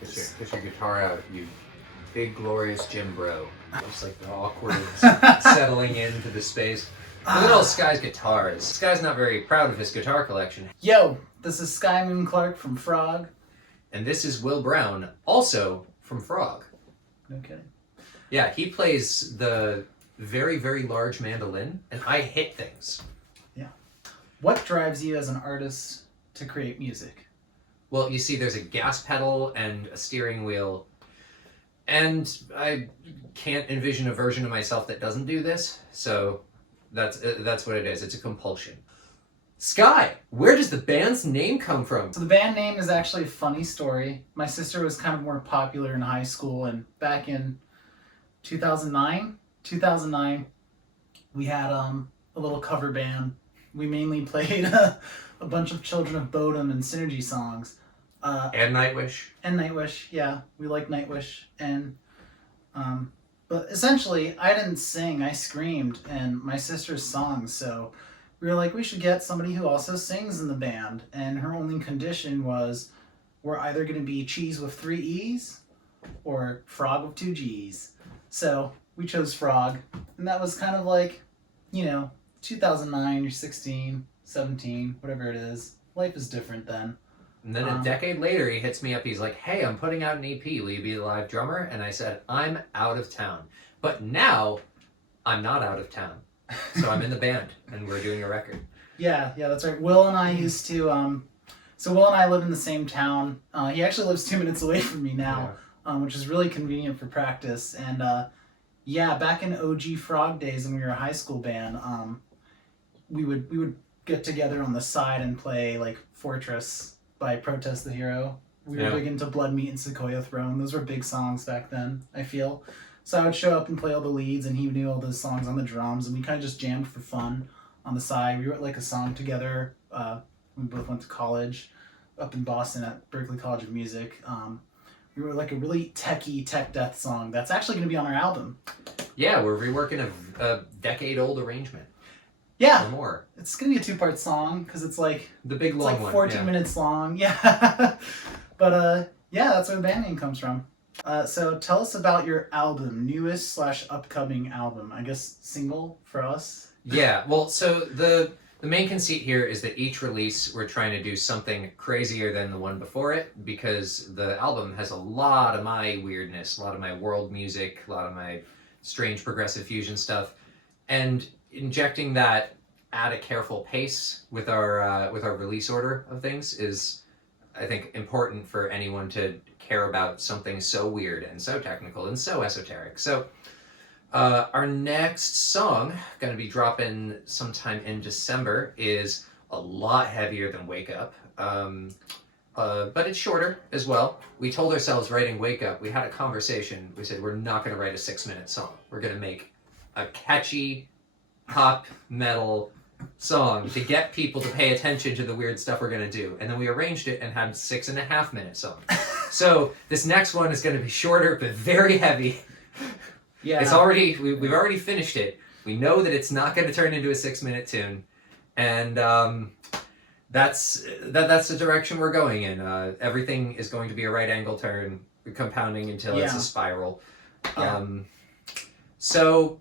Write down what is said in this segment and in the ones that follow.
Get your guitar out, you big glorious Jim bro. Just like the awkward settling into the space. Look at all Sky's guitars. Sky's not very proud of his guitar collection. Yo, this is Sky Moon Clark from FROGG. And this is Will Brown, also from FROGG. No kidding. Yeah, he plays the very, very large mandolin, and I hit things. Yeah. What drives you as an artist to create music? Well, you see, there's a gas pedal and a steering wheel, and I can't envision a version of myself that doesn't do this, so that's what it is. It's a compulsion. Sky, where does the band's name come from? So the band name is actually a funny story. My sister was kind of more popular in high school, and back in 2009, we had a little cover band. We mainly played a bunch of Children of Bodom and Synergy songs. And Nightwish. And Nightwish, yeah. We like Nightwish. And but essentially, I didn't sing, I screamed, and my sister's songs, so we were like, we should get somebody who also sings in the band. And her only condition was, we're either going to be Cheese with 3 E's or Frog with 2 G's. So we chose Frog, and that was kind of like, 2009, you're 16, 17, whatever it is. Life is different then. And then a decade later, he hits me up. He's like, hey, I'm putting out an EP. Will you be the live drummer? And I said, I'm out of town. But now, I'm not out of town. So I'm in the band, and we're doing a record. Yeah, that's right. Will and I used to... So Will and I live in the same town. He actually lives 2 minutes away from me now, which is really convenient for practice. And back in OG Frog days when we were a high school band, we would get together on the side and play like Fortress by Protest the Hero. We were big into Blood Meat and Sequoia Throne. Those were big songs back then, I feel. So I would show up and play all the leads, and he knew all those songs on the drums, and we kind of just jammed for fun on the side. We wrote like a song together. We both went to college up in Boston at Berklee College of Music. We wrote like a really techie tech death song that's actually going to be on our album. Yeah, we're reworking a decade-old arrangement. Yeah. Or more. It's going to be a 2-part song because it's like... The big long one. It's like 14 minutes long. Yeah. But that's where the band name comes from. So tell us about your album, newest / upcoming album. I guess single for us? Yeah, well, so the main conceit here is that each release we're trying to do something crazier than the one before it, because the album has a lot of my weirdness, a lot of my world music, a lot of my strange progressive fusion stuff, and injecting that at a careful pace with our release order of things is, I think, important for anyone to care about something so weird and so technical and so esoteric. So our next song, going to be dropping sometime in December, is a lot heavier than Wake Up, but it's shorter as well. We told ourselves writing Wake Up, we had a conversation, we said we're not going to write a 6-minute song. We're going to make a catchy pop metal song to get people to pay attention to the weird stuff we're going to do. And then we arranged it and had 6.5-minute song. So this next one is going to be shorter but very heavy. Yeah. It's already we've already finished it. We know that it's not going to turn into a 6-minute tune, and that's the direction we're going in. Everything is going to be a right angle turn, compounding until it's a spiral. Yeah. So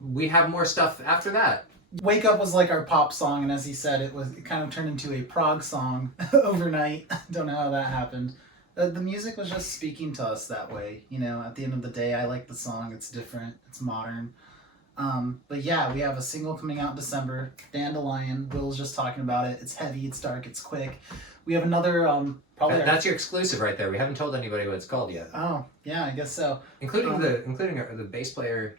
we have more stuff after that. Wake Up was like our pop song, and as he said, it kind of turned into a prog song overnight. Don't know how that happened. The music was just speaking to us that way. At the end of the day, I like the song. It's different. It's modern. But yeah, we have a single coming out in December, Dandelion. Will was just talking about it. It's heavy, it's dark, it's quick. We have another, probably... That's your exclusive right there. We haven't told anybody what it's called yet. Oh, yeah, I guess so. Including the bass player...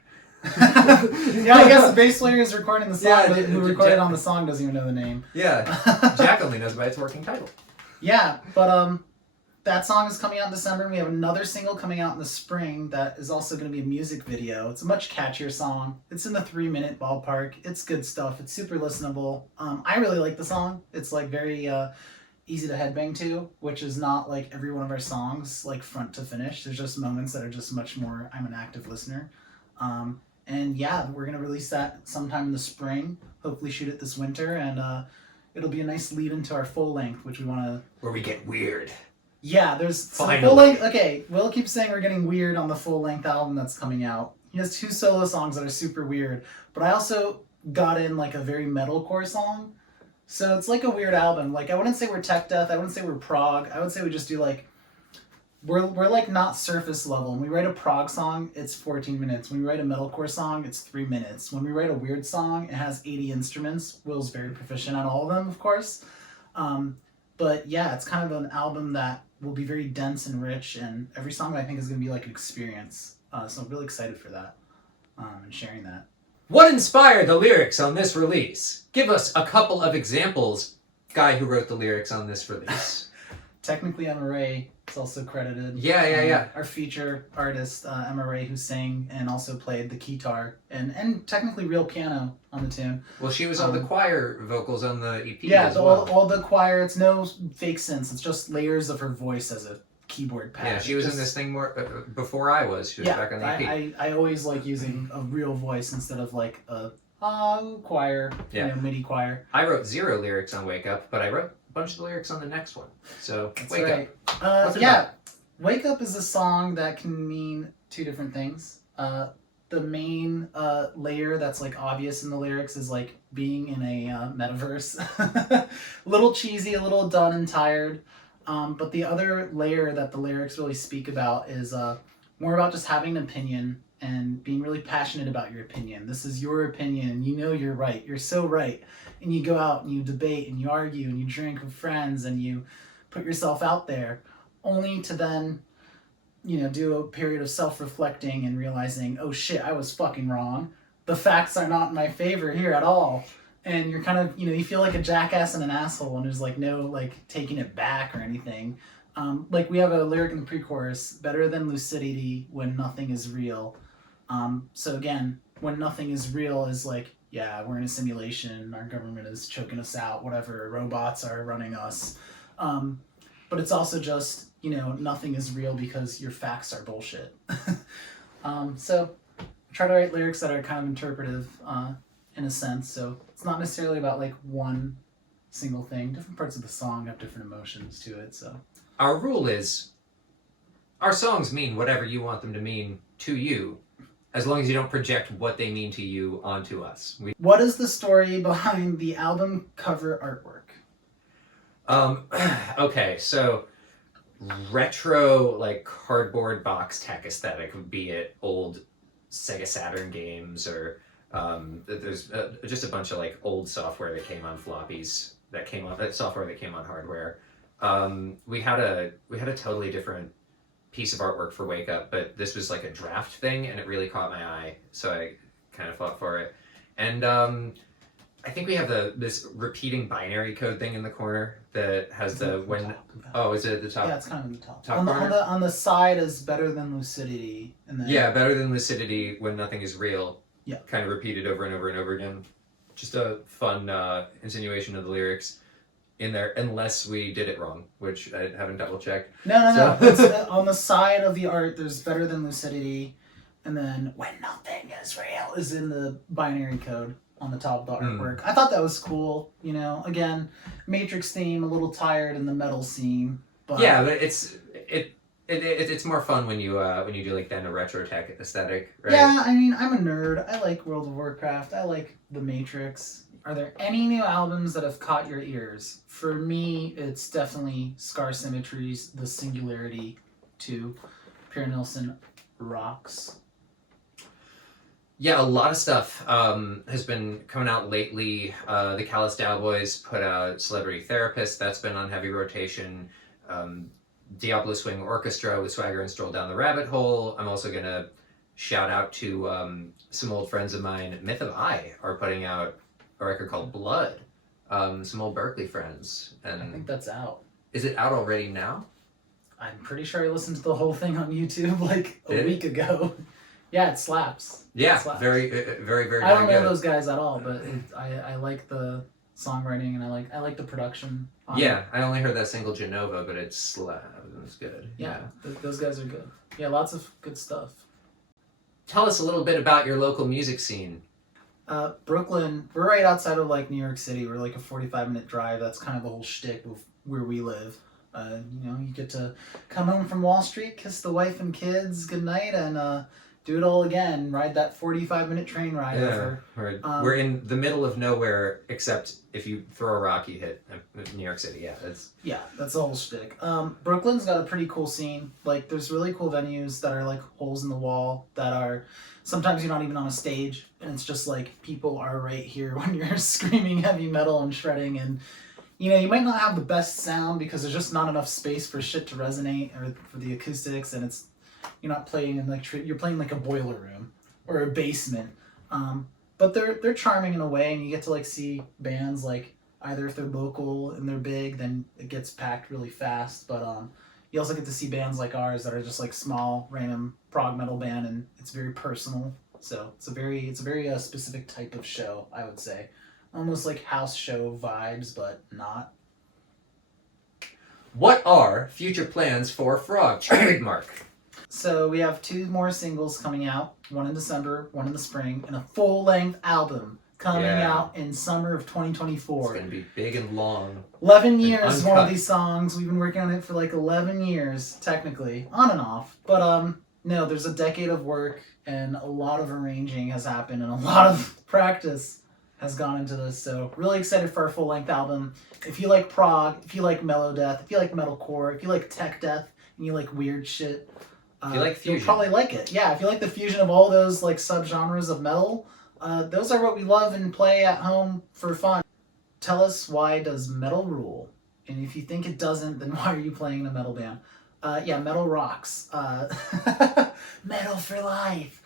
Yeah, I guess the bass player is recording the song, but who recorded on the song doesn't even know the name. Yeah, Jack only knows about its working title. Yeah, but that song is coming out in December, and we have another single coming out in the spring that is also going to be a music video. It's a much catchier song. It's in the 3-minute ballpark. It's good stuff. It's super listenable. I really like the song. It's like very easy to headbang to, which is not like every one of our songs, like front to finish. There's just moments that are just much more, I'm an active listener. And yeah, we're going to release that sometime in the spring, hopefully shoot it this winter, and it'll be a nice lead into our full length, which we want to... Where we get weird. Yeah, there's so the Finally. full length. Okay, Will keeps saying we're getting weird on the full length album that's coming out. He has 2 solo songs that are super weird, but I also got in like a very metalcore song. So it's like a weird album. Like I wouldn't say we're tech death. I wouldn't say we're prog. I would say we just do like we're like not surface level. When we write a prog song, it's 14 minutes. When we write a metalcore song, it's 3 minutes. When we write a weird song, it has 80 instruments. Will's very proficient at all of them, of course. But yeah, it's kind of an album that will be very dense and rich, and every song I think is going to be like an experience. So I'm really excited for that and sharing that. What inspired the lyrics on this release? Give us a couple of examples. Guy who wrote the lyrics on this release. Technically, Emma Ray is also credited. Yeah. Our feature artist, Emma Ray, who sang and also played the guitar and technically real piano on the tune. Well, she was on the choir vocals on the EP Yeah, as well. all the choir. It's no fake synths. It's just layers of her voice as a keyboard pad. Yeah, she was in this thing more before I was. She was back on the EP. I always like using a real voice instead of like a choir, MIDI choir. I wrote 0 lyrics on Wake Up, but I wrote a bunch of the lyrics on the next one. So, That's Wake right. Up. What's it Yeah, about? Wake Up is a song that can mean 2 different things. The main layer that's like obvious in the lyrics is like being in a metaverse. A little cheesy, a little done and tired. But the other layer that the lyrics really speak about is more about just having an opinion and being really passionate about your opinion. This is your opinion, and you know you're right. You're so right. And you go out and you debate and you argue and you drink with friends and you put yourself out there, only to then, do a period of self-reflecting and realizing, oh shit, I was fucking wrong. The facts are not in my favor here at all. And you're kind of, you feel like a jackass and an asshole, and there's like no like taking it back or anything. Like we have a lyric in the pre-chorus, better than lucidity when nothing is real. So again, when nothing is real is like, yeah, we're in a simulation, our government is choking us out, whatever, robots are running us. But it's also just, nothing is real because your facts are bullshit. So try to write lyrics that are kind of interpretive, in a sense. So it's not necessarily about like one single thing. Different parts of the song have different emotions to it. So Our rule is our songs mean whatever you want them to mean to you, as long as you don't project what they mean to you onto us. what is the story behind the album cover artwork? Okay, so retro, like cardboard box tech aesthetic, be it old Sega Saturn games or there's just a bunch of like old software that came on floppies software that came on hardware. We had a totally different piece of artwork for Wake Up, but this was like a draft thing and it really caught my eye, so I kind of fought for it. And I think we have this repeating binary code thing in the corner that has the when. Oh, is it at the top? Yeah, it's kind of in the top. Top On the side is better than lucidity, and then Yeah, better than lucidity when nothing is real. Yeah. Kind of repeated over and over and over again. Just a fun insinuation of the lyrics in there, unless we did it wrong, which I haven't double checked. No. It's, on the side of the art, there's better than lucidity, and then when nothing is real is in the binary code on the top of the artwork. I thought that was cool. Again, Matrix theme, a little tired in the metal scene, but Yeah, but it's more fun when you do like then a retro tech aesthetic, right? yeah, I mean, I'm a nerd. I like World of Warcraft. I like The Matrix. Are there any new albums that have caught your ears? For me, it's definitely Scar Symmetry's The Singularity 2. Pierre Nilsson rocks. Yeah, a lot of stuff has been coming out lately. The Callous Cowboys put out Celebrity Therapist. That's been on heavy rotation. Diablo Swing Orchestra with Swagger and Stroll Down the Rabbit Hole. I'm also going to shout out to some old friends of mine. Myth of I are putting out a record called Blood. Some old Berkeley friends. And I think that's out. Is it out already now? I'm pretty sure I listened to the whole thing on YouTube like a Did it? week ago. Yeah, it slaps. Yeah, It slaps. very, very, very I don't know good. those guys at all, but I like the songwriting and I like the production. on it. Yeah, I only heard that single Genova, but it slapped. It was good. Yeah, those guys are good. Yeah, lots of good stuff. Tell us a little bit about your local music scene. Brooklyn, we're right outside of like New York City. We're like a 45-minute drive. That's kind of the whole shtick of where we live. You get to come home from Wall Street, kiss the wife and kids goodnight, and do it all again. Ride that 45-minute train ride over. We're in the middle of nowhere, except if you throw a rock, you hit New York City. Yeah, that's the whole shtick. Brooklyn's got a pretty cool scene. Like, there's really cool venues that are like holes in the wall that are sometimes you're not even on a stage, and it's just like people are right here when you're screaming heavy metal and shredding, and you might not have the best sound because there's just not enough space for shit to resonate or for the acoustics, and you're not playing in like you're playing like a boiler room or a basement. But they're charming in a way, and you get to like see bands like either if they're local and they're big, then it gets packed really fast. But you also get to see bands like ours that are just like small, random prog metal band, and it's very personal. So it's a very specific type of show, I would say. Almost like house show vibes, but not. What are future plans for Frog? Trademark. So we have 2 more singles coming out, one in December, one in the spring, and a full-length album coming out in summer of 2024. It's going to be big and long. 11 years, one of these songs. We've been working on it for like 11 years, technically, on and off. But no, there's a decade of work, and a lot of arranging has happened, and a lot of practice has gone into this. So really excited for our full-length album. If you like prog, if you like mellow death, if you like metalcore, if you like tech death, and you like weird shit, if you like fusion, you'll probably like it. Yeah, if you like the fusion of all those like subgenres of metal, those are what we love and play at home for fun. Tell us, why does metal rule? And if you think it doesn't, then why are you playing in a metal band? Yeah, metal rocks. Metal for life.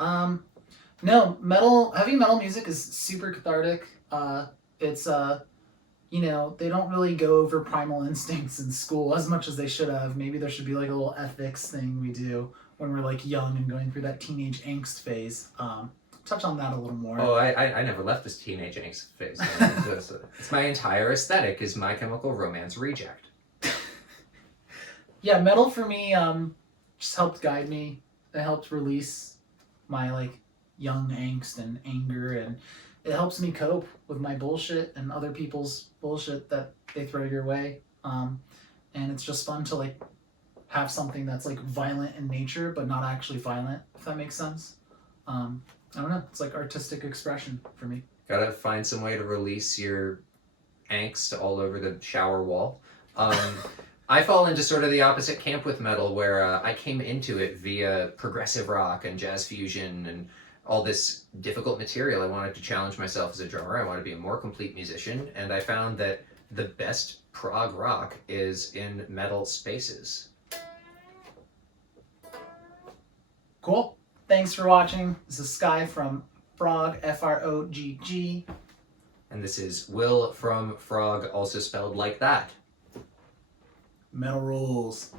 No, heavy metal music is super cathartic. It's they don't really go over primal instincts in school as much as they should have. Maybe there should be like a little ethics thing we do when we're like young and going through that teenage angst phase. Touch on that a little more. Oh, I never left this teenage angst phase. It's my entire aesthetic is My Chemical Romance reject. Yeah, metal for me just helped guide me. It helped release my like young angst and anger, and it helps me cope with my bullshit and other people's bullshit that they throw your way. And it's just fun to like have something that's like violent in nature but not actually violent, if that makes sense. I don't know. It's like artistic expression for me. Gotta find some way to release your angst all over the shower wall. I fall into sort of the opposite camp with metal, where I came into it via progressive rock and jazz fusion and all this difficult material. I wanted to challenge myself as a drummer. I wanted to be a more complete musician, and I found that the best prog rock is in metal spaces. Cool. Thanks for watching. This is Sky from FROGG, FROGG. And this is Will from Frog, also spelled like that. Metal rules.